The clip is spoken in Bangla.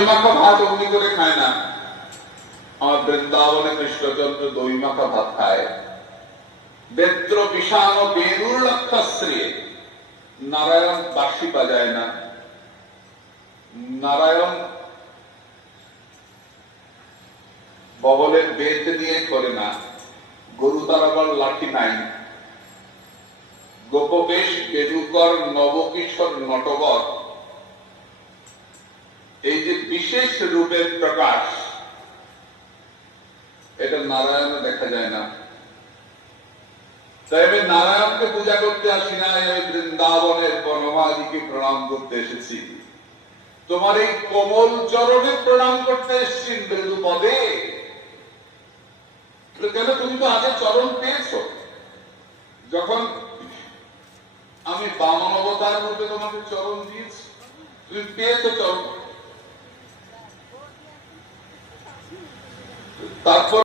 দই মাখা ভাত অমনি করে খায় না। আমার বৃন্দাবনে কৃষ্ণচন্দ্র দই মাখা ভাত খায়। বেত্র বিষাণ বেরুর লক্ষাশ্রী, নারায়ণ বাঁশি বাজায় না, নারায়ণ বগলের বেত দিয়ে করে না, গরু তারাবার লাঠি নাই, গোপবেশ বেরুকর নবকিশোর নটবর, এই যে বিশেষ রূপের প্রকাশ, এটা নারায়ণ দেখা যায় না। তাই আমি নারায়ণকে পূজা করতে আসি না, আমি বৃন্দাবনের বনমালীকে প্রণাম করতে এসেছি। তোমার এই কোমল চরণে প্রণাম করতে এসেছি মৃদু পদে। কেন, তুমি তো আগে চরণ পেয়েছ। যখন আমি বামন অবতার রূপে তোমাকে চরণ দিয়েছি, তুমি পেয়েছ চরণ। তারপর